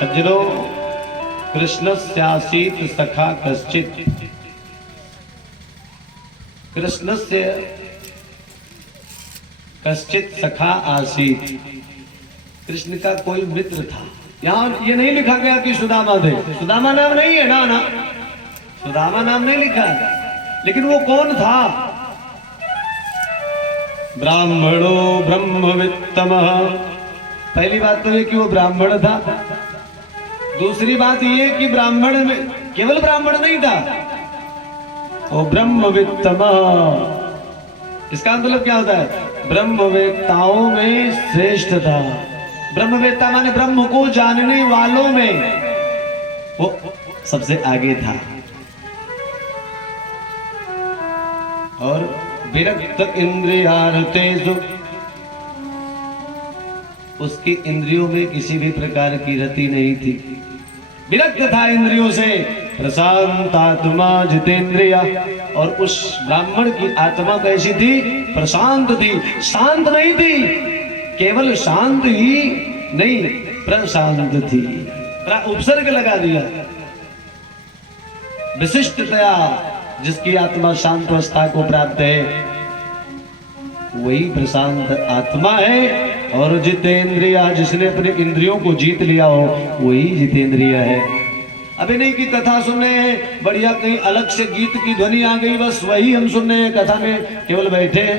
सज्जनों, कृष्णस्यासीत् सखा कश्चित्। कृष्णस्य कश्चित् सखा आसीत्। कृष्ण का कोई मित्र था। यहाँ ये नहीं लिखा गया कि सुदामा थे। सुदामा नाम नहीं है ना, ना सुदामा नाम नहीं लिखा है, लेकिन वो कौन था? ब्राह्मणो ब्रह्मवित्तमः। पहली बात तो ये कि वो ब्राह्मण था। दूसरी बात ये कि ब्राह्मण में केवल ब्राह्मण नहीं था, वो ब्रह्मवित्तमः। इसका मतलब क्या होता है? ब्रह्मवेत्ताओं में श्रेष्ठ था। ब्रह्मवेत्ता माने ब्रह्म को जानने वालों में वो सबसे आगे था। और विरक्त इंद्रियार्थेषु, उसकी इंद्रियों में किसी भी प्रकार की रति नहीं थी। विरक्त था इंद्रियों से। प्रशांत आत्मा जितेंद्रिया। और उस ब्राह्मण की आत्मा कैसी थी? प्रशांत थी, शांत नहीं थी। केवल शांत ही नहीं, प्रशांत थी। उपसर्ग लगा दिया। विशिष्टतया जिसकी आत्मा शांत अवस्था को प्राप्त है वही प्रशांत आत्मा है। और जितेंद्रिया, जिसने अपने इंद्रियों को जीत लिया हो वही जितेंद्रिय है। अभी नहीं कि कथा सुन रहे हैं, बढ़िया कहीं अलग से गीत की ध्वनि आ गई, बस वही हम सुन रहे हैं, कथा में केवल बैठे हैं।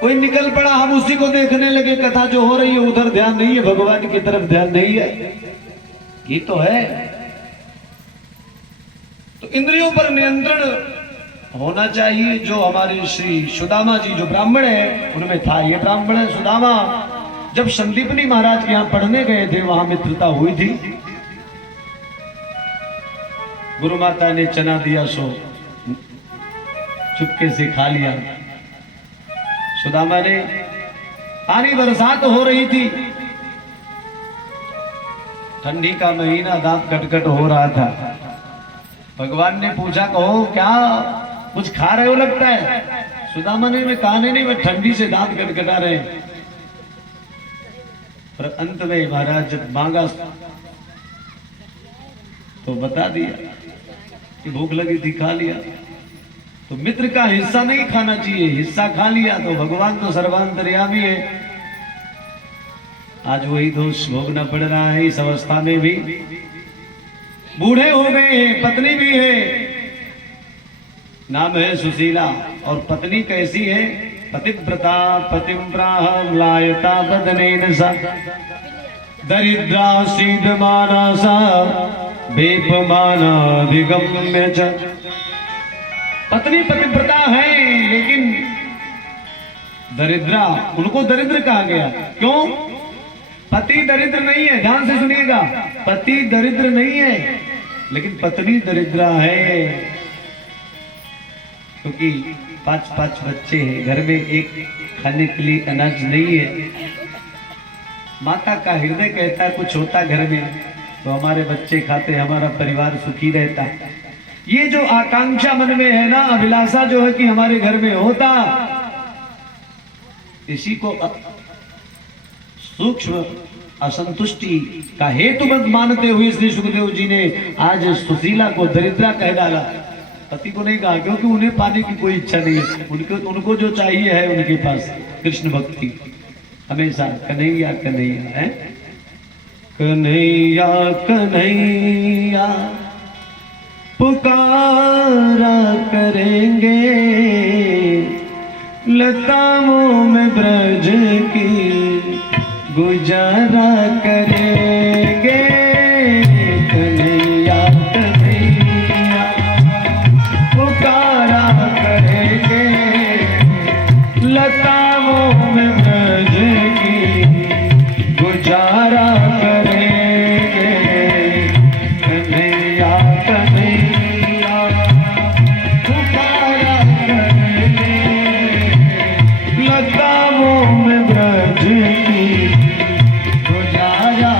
कोई निकल पड़ा, हम उसी को देखने लगे, कथा जो हो रही है उधर ध्यान नहीं है, भगवान की तरफ ध्यान नहीं है। गीत तो है। तो इंद्रियों पर नियंत्रण होना चाहिए, जो हमारे श्री सुदामा जी जो ब्राह्मण है उनमें था। ये ब्राह्मण है सुदामा। जब संदीपनी महाराज के यहाँ पढ़ने गए थे, वहां मित्रता हुई थी। गुरु माता ने चना दिया, सो चुपके से खा लिया। सुदामा ने, पानी बरसात हो रही थी, ठंडी का महीना, दांत कटकट हो रहा था। भगवान ने पूछा, कहो क्या कुछ खा रहे हो लगता है? सुदामा ने, मैं खाने नहीं, मैं ठंडी से दांत कटकटा रहे। पर अंत में महाराज जब मांगा तो बता दिया कि भूख लगी थी, खा लिया। तो मित्र का हिस्सा नहीं खाना चाहिए, हिस्सा खा लिया तो भगवान तो सर्वांतर्यामी है। आज वही दोष भोगना पड़ रहा है। इस अवस्था में भी बूढ़े हो गए हैं, पत्नी भी है, नाम है सुशीला। और पत्नी कैसी है? पतिव्रता पतिम प्राहम्लायता बदनेन सा दरिद्रा सीधमाना सा वेपमानाधिगम्य च। पत्नी पतिव्रता है लेकिन दरिद्रा, उनको दरिद्र कहा गया। क्यों? पति दरिद्र नहीं है, ध्यान से सुनिएगा। पति दरिद्र नहीं है लेकिन पत्नी दरिद्रा है, क्योंकि 5-5 बच्चे हैं, घर में एक खाने के लिए अनाज नहीं है। माता का हृदय कहता है कुछ होता घर में तो हमारे बच्चे खाते, हमारा परिवार सुखी रहता। ये जो आकांक्षा मन में है ना, अभिलाषा जो है कि हमारे घर में होता, इसी को सूक्ष्म असंतुष्टि का हेतु मानते हुए श्री सुखदेव जी ने आज सुशीला को दरिद्रा कह डाला। पति को नहीं कहा, क्योंकि उन्हें पाने की कोई इच्छा नहीं है। उनको जो चाहिए है उनके पास कृष्ण भक्ति, हमेशा कन्हैया कन्हैया है। कन्हैया कन्हैया पुकारा करेंगे, लताओं में ब्रज की गुजारा करेंगे। कन्हैया कन्हैया पुकारा करेंगे, लताओं में ब्रज की गुजारा करेंगे। कन्हैया कन्हैया पुकारा करेंगे, लताओं में ब्रज की गुजारा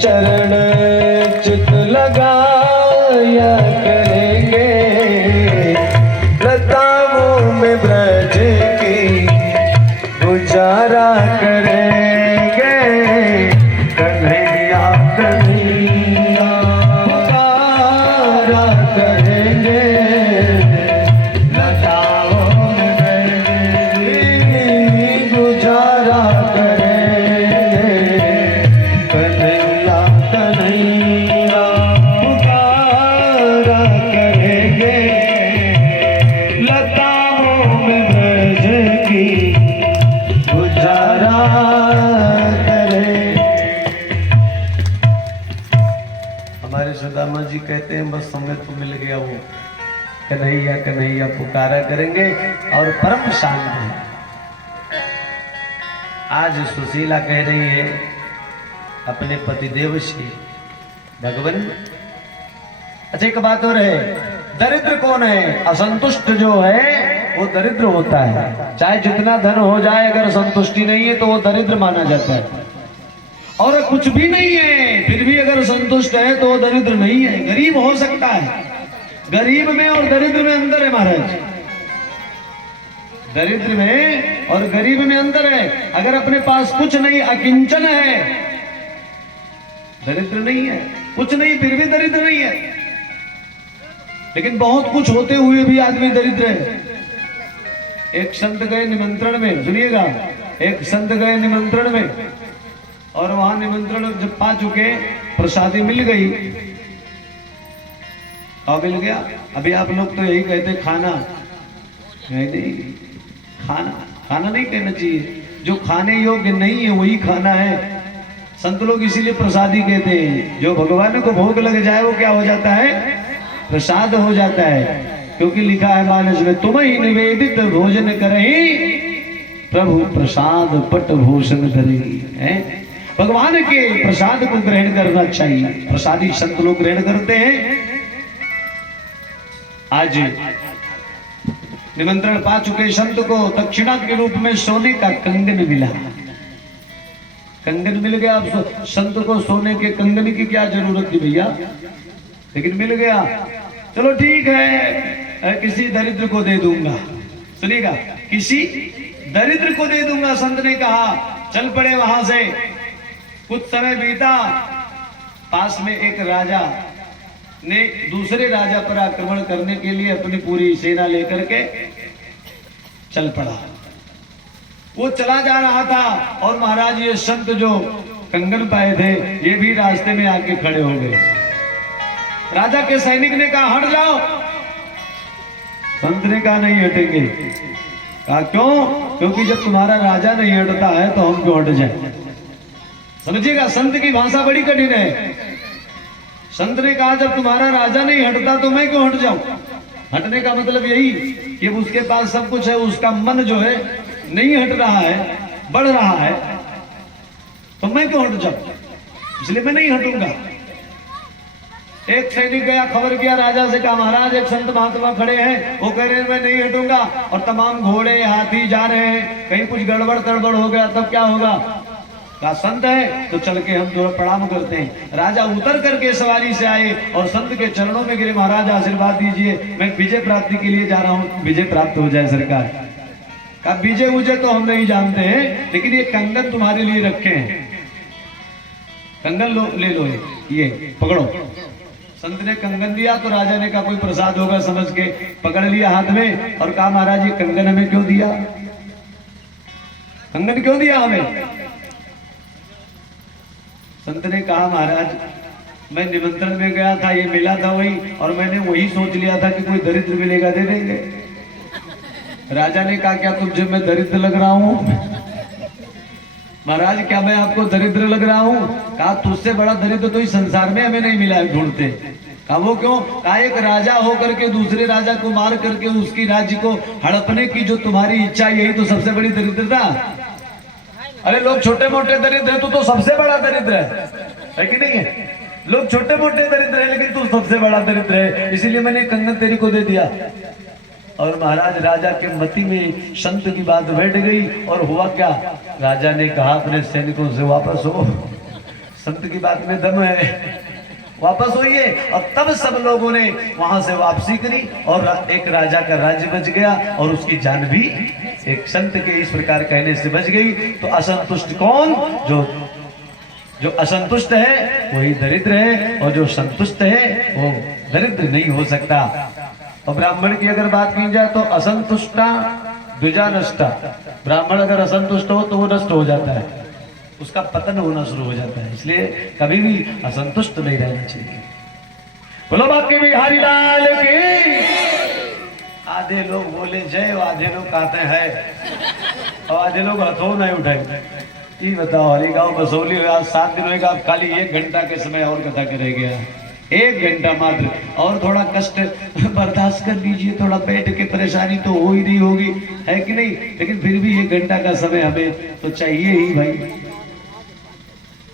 चरण चित लगाया करेंगे, लताओं में ब्रज की गुजारा करेंगे, कन्हैया कन्हैया पुकारा करेंगे, लताओं में ब्रज की गुजारा करेंगे, कन्हैया कन्हैया पुकारा करेंगे, लताओं में ब्रज की गुजारा करें। हमारे सुदामा जी कहते हैं बस समय तो मिल गया, वो कन्हैया कन्हैया पुकारा करेंगे और परम शांत है। आज सुशीला कह रही है अपने पतिदेव से, भगवान अच्छा एक बात और है, दरिद्र कौन है? असंतुष्ट जो है वो दरिद्र होता है। चाहे जितना धन हो जाए, अगर संतुष्टि नहीं है तो वो दरिद्र माना जाता है। और कुछ भी नहीं है फिर भी अगर संतुष्ट है तो वो दरिद्र नहीं है। गरीब हो सकता है, गरीब में और दरिद्र में अंतर है महाराज। दरिद्र में और गरीब में अंतर है। अगर अपने पास कुछ नहीं, अकिंचन है, दरिद्र नहीं है। कुछ नहीं फिर भी दरिद्र नहीं है, लेकिन बहुत कुछ होते हुए भी आदमी दरिद्र है। एक संत गए निमंत्रण में, सुनिएगा, एक संत गए निमंत्रण में और वहां निमंत्रण जब पा चुके, प्रसादी मिल गई और मिल गया। अभी आप लोग तो यही कहते खाना नहीं, खाना खाना नहीं कहना चाहिए। जो खाने योग्य नहीं है वही खाना है। संत लोग इसीलिए प्रसादी कहते हैं। जो भगवान को भोग लग जाए वो क्या हो जाता है? प्रसाद हो जाता है। क्योंकि लिखा है मानस में, तुम ही निवेदित भोजन करही, प्रभु प्रसाद पट भूषण धरही। भगवान के प्रसाद को ग्रहण करना चाहिए। प्रसादी संत लोग ग्रहण करते हैं। आज निमंत्रण पा चुके संत को दक्षिणा के रूप में सोने का कंगन मिला। कंगन मिल गया। अब संत को सोने के कंगन की क्या जरूरत थी भैया, लेकिन मिल गया। चलो ठीक है, किसी दरिद्र को दे दूंगा। सुनिएगा, किसी दरिद्र को दे दूंगा। संत ने कहा, चल पड़े वहां से। कुछ समय बीता, पास में एक राजा ने दूसरे राजा पर आक्रमण करने के लिए अपनी पूरी सेना लेकर के चल पड़ा। वो चला जा रहा था और महाराज ये संत जो कंगन पाए थे ये भी रास्ते में आके खड़े हो गए। राजा के सैनिक ने कहा, हट जाओ। संत ने कहा, नहीं हटेंगे। कहा, क्यों? क्योंकि जब तुम्हारा राजा नहीं हटता है तो हम क्यों हट जाए। समझिएगा, संत की भाषा बड़ी कठिन है। संत ने कहा, जब तुम्हारा राजा नहीं हटता तो मैं क्यों हट जाऊं। हटने का मतलब यही कि उसके पास सब कुछ है, उसका मन जो है नहीं हट रहा है, बढ़ रहा है, तो मैं क्यों हट जाऊं, इसलिए मैं नहीं हटूंगा। एक सैनिक गया, खबर किया राजा से, कहा महाराज एक संत महात्मा खड़े हैं, वो कह रहे हैं मैं नहीं हटूंगा, और तमाम घोड़े हाथी जा रहे हैं, कहीं कुछ गड़बड़ तड़बड़ हो गया तब क्या होगा। कहा संत है तो चल के हम थोड़ा प्रणाम करते हैं। राजा उतर करके सवारी से आए और संत के चरणों में गिरे, महाराज आशीर्वाद दीजिए, मैं विजय प्राप्ति के लिए जा रहा हूँ, विजय प्राप्त हो जाए सरकार। कहा विजय मुझे तो हम नहीं जानते हैं, लेकिन ये कंगन तुम्हारे लिए रखे हैं, कंगन लो, ले लो, ये पकड़ो। संत ने कंगन दिया तो राजा ने कहा कोई प्रसाद होगा समझ के पकड़ लिया हाथ में और कहा महाराज ये कंगन हमें क्यों दिया, कंगन क्यों दिया हमें। संत ने कहा महाराज मैं निमंत्रण में गया था, ये मिला था वही, और मैंने वही सोच लिया था कि कोई दरिद्र मिलेगा दे देंगे। राजा ने कहा क्या तुझे मैं दरिद्र लग रहा हूं। महाराज क्या मैं आपको दरिद्र लग रहा हूं। कहा तुझसे बड़ा दरिद्र तो इस संसार में हमें नहीं मिला है ढूंढते। कहा वो क्यों। कहा एक राजा होकर के दूसरे राजा को मार करके उसकी राज्य को हड़पने की जो तुम्हारी इच्छा, यही तो सबसे बड़ी दरिद्रता। अरे लोग छोटे मोटे दरिद्र है, तू तो सबसे बड़ा दरिद्र है कि नहीं है। लोग छोटे मोटे दरिद्र है लेकिन तू सबसे बड़ा दरिद्र है, इसीलिए मैंने कंगन तेरी को दे दिया। और महाराज राजा के मति में संत की बात बैठ गई और हुआ क्या, राजा ने कहा अपने सैनिकों से वापस हो। संत की बात में दम है, वापस होइए। और तब सब लोगों ने वहां से वापसी करी और एक राजा का राज्य बच गया और उसकी जान भी एक संत के इस प्रकार कहने से बच गई। तो असंतुष्ट कौन? जो असंतुष्ट है वही दरिद्र है, और जो संतुष्ट है वो दरिद्र नहीं हो सकता। और ब्राह्मण की अगर बात की जाए तो असंतुष्टा द्विजा नष्टा। ब्राह्मण अगर असंतुष्ट हो तो वो नष्ट हो जाता है, उसका पतन होना शुरू हो जाता है। इसलिए कभी भी असंतुष्ट नहीं रहना चाहिए। बोलो बाकी बिहारी लाल की। आधे लोग बोले जय, आधे लोग कहते हैं और आधे लोग हथों नहीं उठाए। ये बताओ, हरिगांव बसोली आज 7 दिन होगा, खाली 1 घंटा के समय और कथा के रह गया, 1 घंटा मात्र। और थोड़ा कष्ट बर्दाश्त कर लीजिए, थोड़ा बैठ के परेशानी तो हो ही नहीं होगी, है कि नहीं? लेकिन फिर भी 1 घंटा का समय हमें तो चाहिए ही भाई।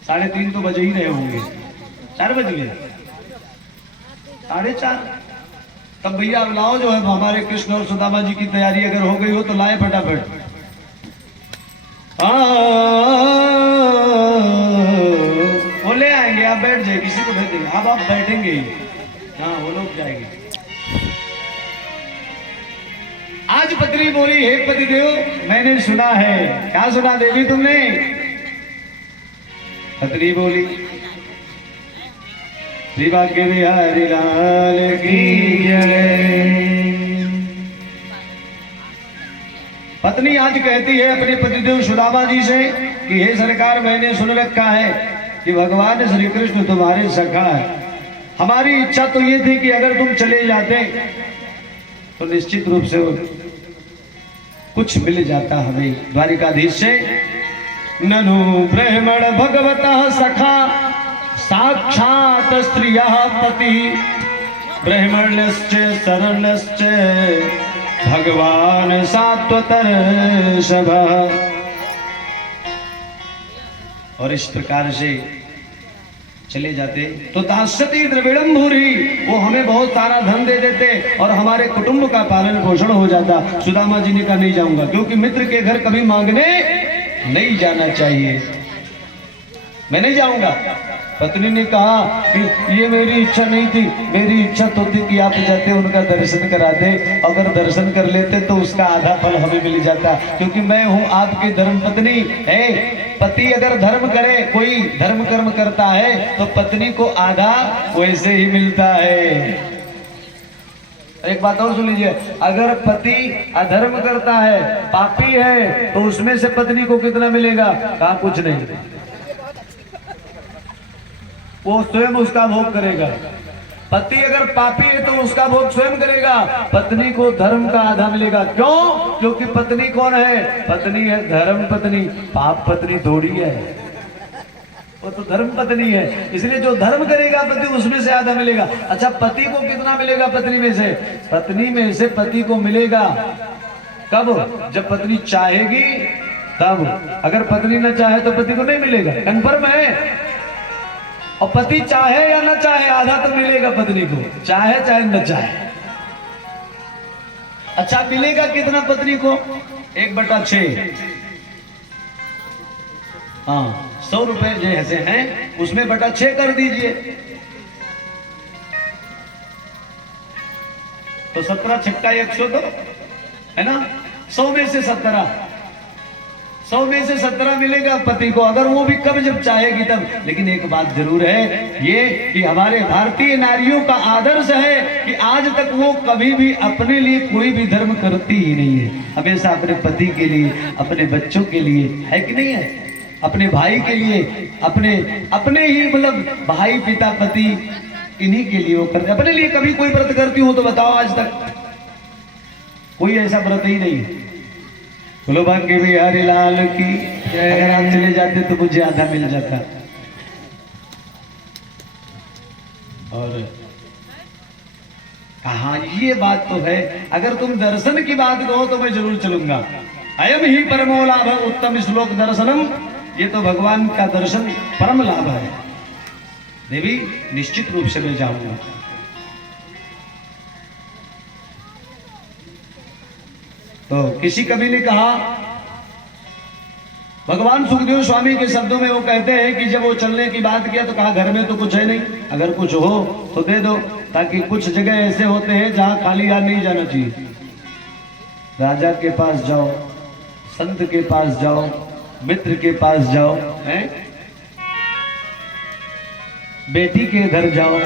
3:30 तो बजे ही रहे होंगे, 4 बज गए, 4:30। तब भैया अब लाओ, जो है हमारे कृष्ण और सुदामा जी की तैयारी अगर हो गई हो तो लाए फटाफट। वो ले आएंगे, आप बैठ जाए, किसी को भेज देंगे। अब आप बैठेंगे ही, हाँ वो लोग जाएंगे। आज पत्नी बोली, हे पतिदेव मैंने सुना है। क्या सुना देवी तुमने? पत्नी बोली, श्री भाग्य बिहारी लाल की जय। पत्नी आज कहती है अपने पतिदेव सुदामा जी से कि हे सरकार, मैंने सुन रखा है कि भगवान श्री कृष्ण तुम्हारे सखा है। हमारी इच्छा तो ये थी कि अगर तुम चले जाते तो निश्चित रूप से कुछ मिल जाता हमें द्वारिकाधीश से। ननु ब्रह्मण भगवतः सखा साक्षात स्त्रियः पति ब्रह्मण्यश्च शरणश्च भगवान सात्वतर सभा। और इस प्रकार से चले जाते तो दास्यति द्रविड़म भूरि, वो हमें बहुत सारा धन दे देते और हमारे कुटुंब का पालन पोषण हो जाता। सुदामा जी ने कहा नहीं जाऊंगा, क्योंकि मित्र के घर कभी मांगने नहीं जाना चाहिए, मैं नहीं जाऊंगा। पत्नी ने कहा कि ये मेरी इच्छा नहीं थी, मेरी इच्छा तो थी कि आप जाते उनका दर्शन कराते, अगर दर्शन कर लेते तो उसका आधा फल हमें मिल जाता, क्योंकि मैं हूँ आपकी धर्म पत्नी है। पति अगर धर्म करे, कोई धर्म कर्म करता है तो पत्नी को आधा वैसे ही मिलता है। एक बात और सुन लीजिए, अगर पति अधर्म करता है, पापी है, तो उसमें से पत्नी को कितना मिलेगा? कहा कुछ नहीं, वो स्वयं उसका भोग करेगा। पति अगर पापी है तो उसका भोग स्वयं करेगा, पत्नी को धर्म का आधा मिलेगा। क्यों? क्योंकि पत्नी कौन है? पत्नी है धर्म पत्नी, पाप पत्नी थोड़ी है, वो तो धर्म पत्नी है। इसलिए जो धर्म करेगा पति, उसमें से आधा मिलेगा। अच्छा, पति को कितना मिलेगा पत्नी में से? पत्नी में से पति को मिलेगा कब? जब पत्नी चाहेगी तब। अगर पत्नी न चाहे तो पति को नहीं मिलेगा, कन्फर्म है। और पति चाहे या न चाहे आधा तो मिलेगा पत्नी को, चाहे चाहे न चाहे। अच्छा, मिलेगा कितना पत्नी को? 1/6। हाँ, 100 रुपए जैसे हैं उसमें 1/6 कर दीजिए, तो 17 छक्का 100 तो है ना। 100 में से 17, 100 में से 17 मिलेगा पति को, अगर वो भी कब जब चाहेगी तब। लेकिन एक बात जरूर है ये कि हमारे भारतीय नारियों का आदर्श है कि आज तक वो कभी भी अपने लिए कोई भी धर्म करती ही नहीं है, हमेशा अपने पति के लिए, अपने बच्चों के लिए, है कि नहीं है, अपने भाई के लिए, अपने ही मतलब भाई पिता पति, इन्हीं के लिए वो करते। अपने लिए कभी कोई व्रत करती हो तो बताओ? आज तक कोई ऐसा व्रत ही नहीं। बोलो भाग्य बिहारी लाल की। अगर आप चले जाते तो मुझे आधा मिल जाता। और कहा ये बात तो है, अगर तुम दर्शन की बात कहो तो मैं जरूर चलूंगा। अयम ही परमो लाभ उत्तम श्लोक दर्शनम, ये तो भगवान का दर्शन परम लाभ है। देवी निश्चित रूप से मैं जाऊंगा। तो किसी कवि ने कहा भगवान सुखदेव स्वामी के शब्दों में वो कहते हैं कि जब वो चलने की बात किया तो कहा घर में तो कुछ है नहीं, अगर कुछ हो तो दे दो, ताकि कुछ जगह ऐसे होते हैं जहां खाली हाथ नहीं जाना चाहिए। राजा के पास जाओ, संत के पास जाओ, मित्र के पास जाओ, हैं? बेटी के घर जाओ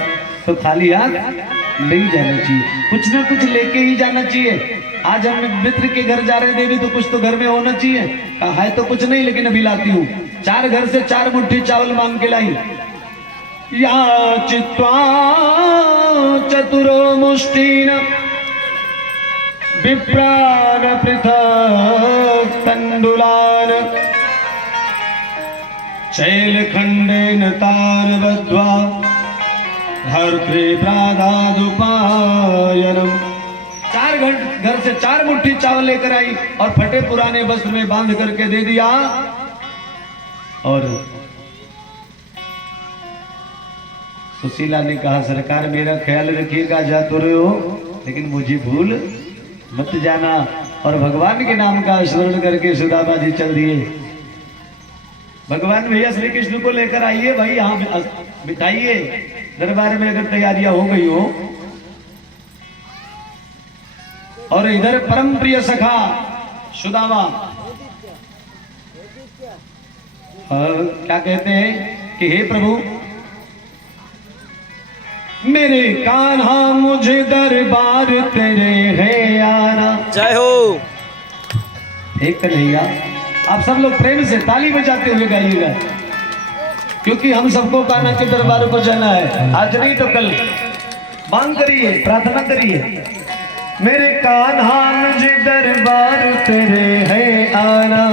तो खाली हाथ नहीं जाना चाहिए, कुछ ना कुछ लेके ही जाना चाहिए। आज हम मित्र के घर जा रहे हैं देवी, तो कुछ तो घर में होना चाहिए। कहा है तो कुछ नहीं, लेकिन अभी लाती हूँ। 4 घर से 4 मुट्ठी चावल मांग के लाई। या चित्वा चतुरो मुष्टिन विप्रान पृथक तंडुलान शैलखंडेन तान बद्ध्वा हर्त्रे प्रादादुपायनम। 4 घर से 4 मुट्ठी चावल लेकर आई और फटे पुराने वस्त्र में बांध करके दे दिया। और सुशीला ने कहा सरकार मेरा ख्याल रखिएगा, जा तो रहे हो लेकिन मुझे भूल मत जाना। और भगवान के नाम का स्मरण करके सुदामा जी चल दिए। भगवान भैया श्री कृष्ण को लेकर आइए भाई, यहाँ बिठाइए दरबार में अगर तैयारियां हो गई हो। और इधर परम प्रिय सखा सुदामा क्या कहते हैं कि हे प्रभु मेरे कान्हा मुझे दरबार तेरे है आना। जय हो। एक कन्हैया, आप सब लोग प्रेम से ताली बजाते हुए गाइएगा, क्योंकि हम सबको कान्हा के दरबार को जाना है। आज नहीं तो कल मांग करिए, प्रार्थना करिए। मेरे कान्हा मुझे दरबार तेरे है आना,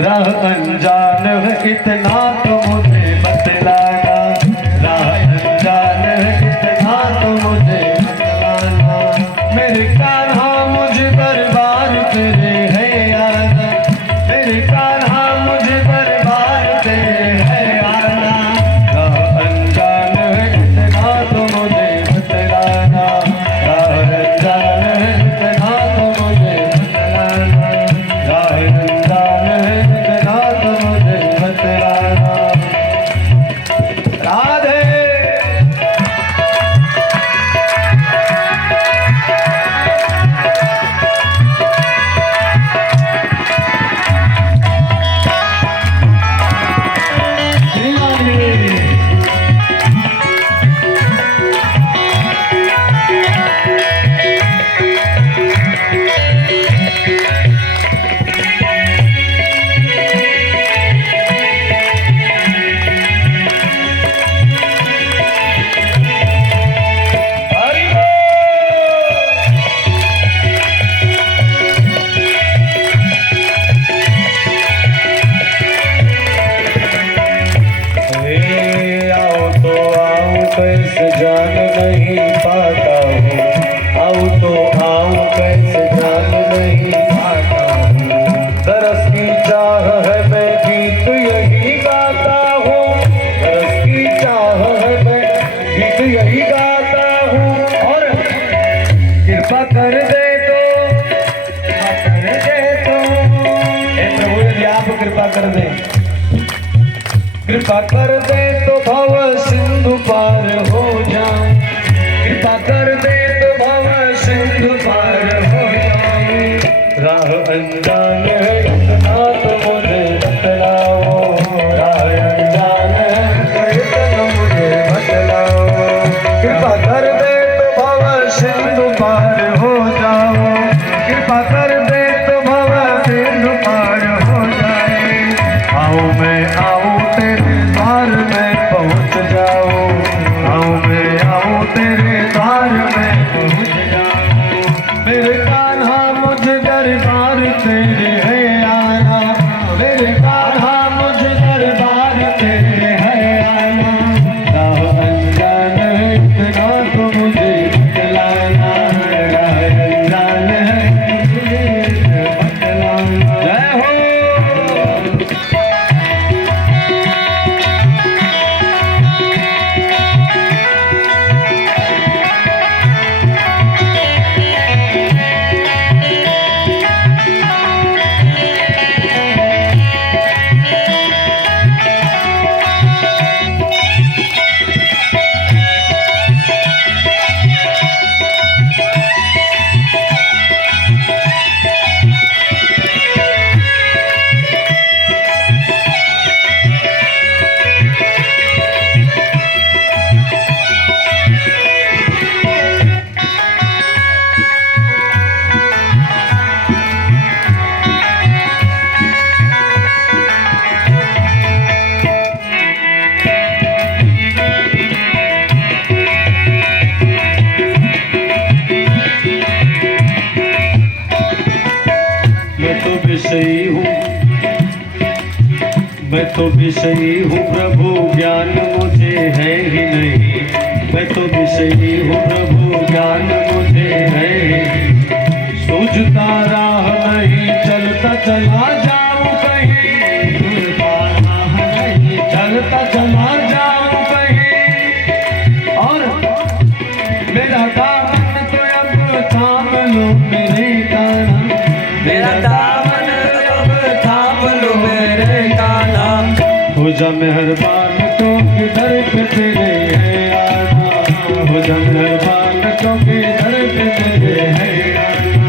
राह अनजान है इतना तो मुझे बतलाना, राह अनजान है इतना तो मुझे बतलाना। मेरे कान्हा मुझे दरबार तेरे है आना, मेरे कान्हा मुझे दरबार तेरे है आना, राह अनजान है इतना तो मुझे बतलाना, राह अनजान है इतना तो मुझे बतलाना, राह अनजान है इतना तो मुझे बतलाना। राधे कैसे जान नहीं पाता हूँ, आऊँ तो आऊँ कैसे जान नहीं पाता हूँ। तरस की चाह है मैं गीत यही गाता हूँ, तरस की चाह है मैं गीत यही गाता हूँ। और कृपा कर दे तो, हे प्रभु यदि आप कृपा कर दे, कृपा कर दे तो भव सिंधु पार हो जाऊं, कृपा कर दे तो भव सिंधु पार हो जाऊं। राह अनजान है इतना तो मुझे बतलाओ, राह अनजान है इतना मुझे बतलाओ। कृपा कर दे तो भव सिंधु पार हो जाऊं, कृपा कर दे तो भव सिंधु पार हो जाए। आओ मैं आऊं तेरे द्वार में पहुंच जाऊं, आओ मैं आऊं तेरे द्वार में पहुंच जाऊं। मेरे कान्हा मुझे दरबार तेरे है आना, मेरे कान्हा मुझे दरबार तेरे है आना। राह अनजान है इतना तो मुझे बतलाना, राह अनजान है मुझे बतलाना। जय हो। तो विषयी हूँ प्रभु ज्ञान मुझे है ही नहीं, मैं तो विषयी हूँ प्रभु ज्ञान मुझे है ही। सूझता राह नहीं चलता चला जाऊं कहीं, सूझता राह नहीं चलता चला जाऊं कहीं। और मेरा दामन तो अब थाम लो मेरे कान्हा, मेरा दामन अब थाम लो मेरे कान्हा। हो जा मेहरबान तो किधर पे तेरे है आना, हो जा मेहरबान तो किधर पे तेरे है आना।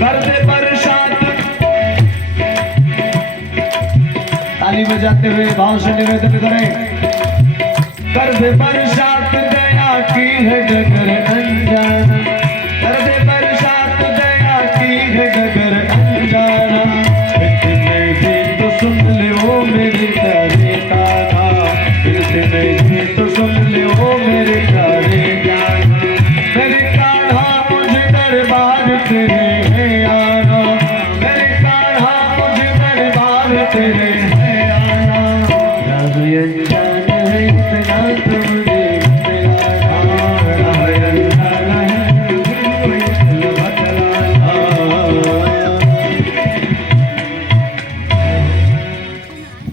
कर दे बरसात, ताली बजाते हुए भाव से निवेदन करें। कर दे बरसात दया की है डगर अनजाना, कर दे बरसात दया की है डगर अनजाना। इतने भी तो सुन ले वो मेरे प्यारे कान्हा, इतने भी तो सुन ले वो मेरे प्यारे कान्हा। मेरे कान्हा मुझे दरबार तेरे है आना, मेरे कान्हा मुझे दरबार तेरे है आना। राह अनजान है इतना तो मुझे बतलाना, राह अनजान है मुझे बतलाना।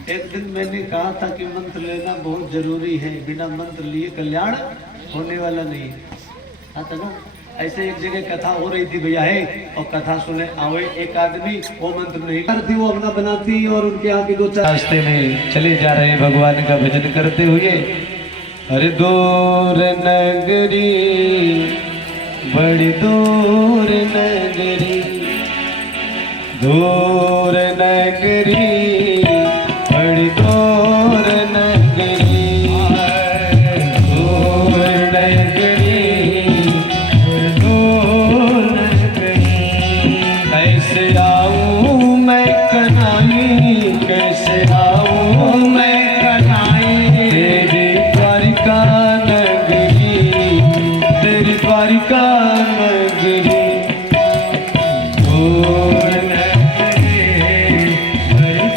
एक दिन मैंने कहा था कि मंत्र लेना बहुत जरूरी है, बिना मंत्र लिए कल्याण होने वाला नहीं। हाँ था ना, ऐसे एक जगह कथा हो रही थी भैया है, और कथा सुने आवे एक आदमी, वो मंत्र नहीं करती, वो अपना बनाती और उनके यहाँ की दो चार रास्ते में चले जा रहे हैं भगवान का भजन करते हुए। अरे दूर नगरी बड़ी दूर नगरी, दूर नगरी बड़ी दूर नगरी, दूर नगरी दूर नगरी। कैसे आऊं मैं कन्हई, कैसे आऊं मैं कन्हई, तेरी द्वारिका नगरी, तेरी द्वारिका नगरी। दूर नगरी बड़ी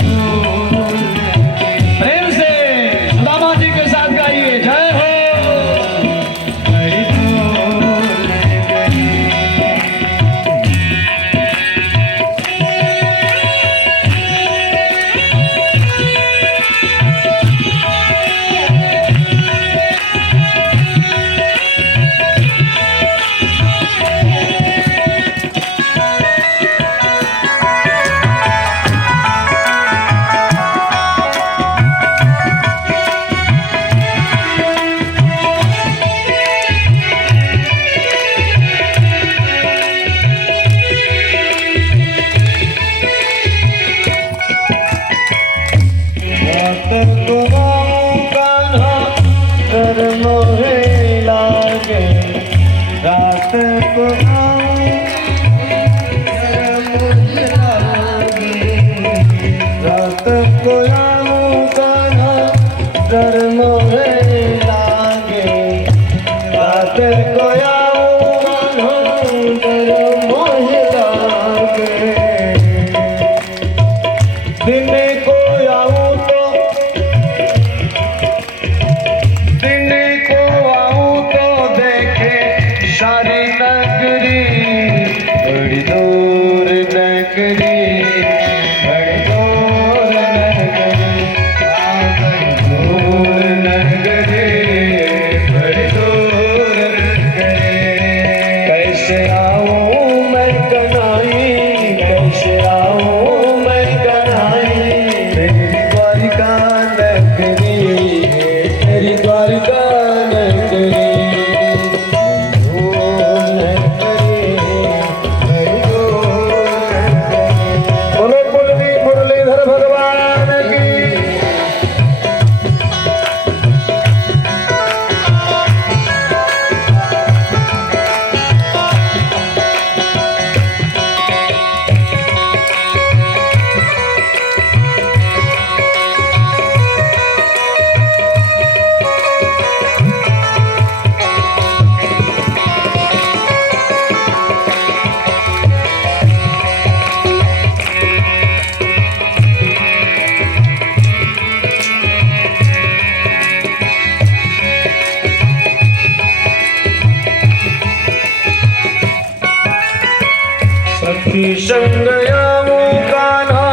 संग आऊं कान्हा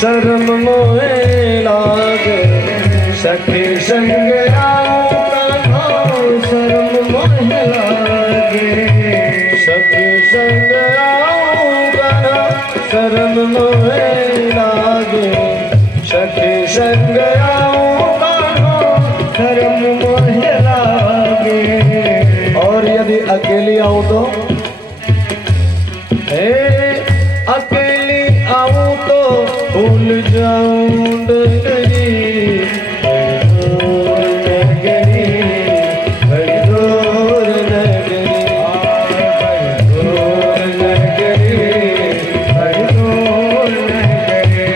शर्म मोहे लागे, सखी संग आऊं कान्हा शर्म मोहे लागे, सखी संग आऊं कान्हा शर्म मोहे लागे, सखी संग आऊं कान्हा शर्म मोहे लागे। और यदि अकेली आऊं तो अकेली आऊं तो भूल जाऊं डगरी, नगरी भरदोर नगरी, भरदोर नगरी, भरदोर नगरी।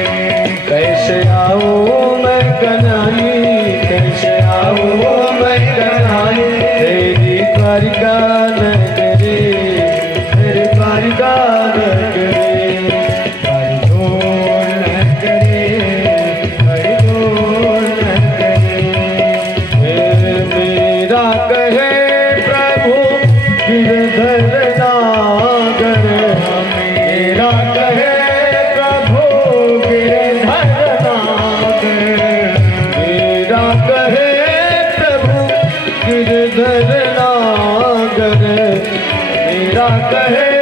कैसे आऊं मैं कन्हाई, कैसे आऊं मैं कन्हाई, तेरी द्वारिका नगरी, तेरी द्वारिका गिरधर नागर मेरा कहे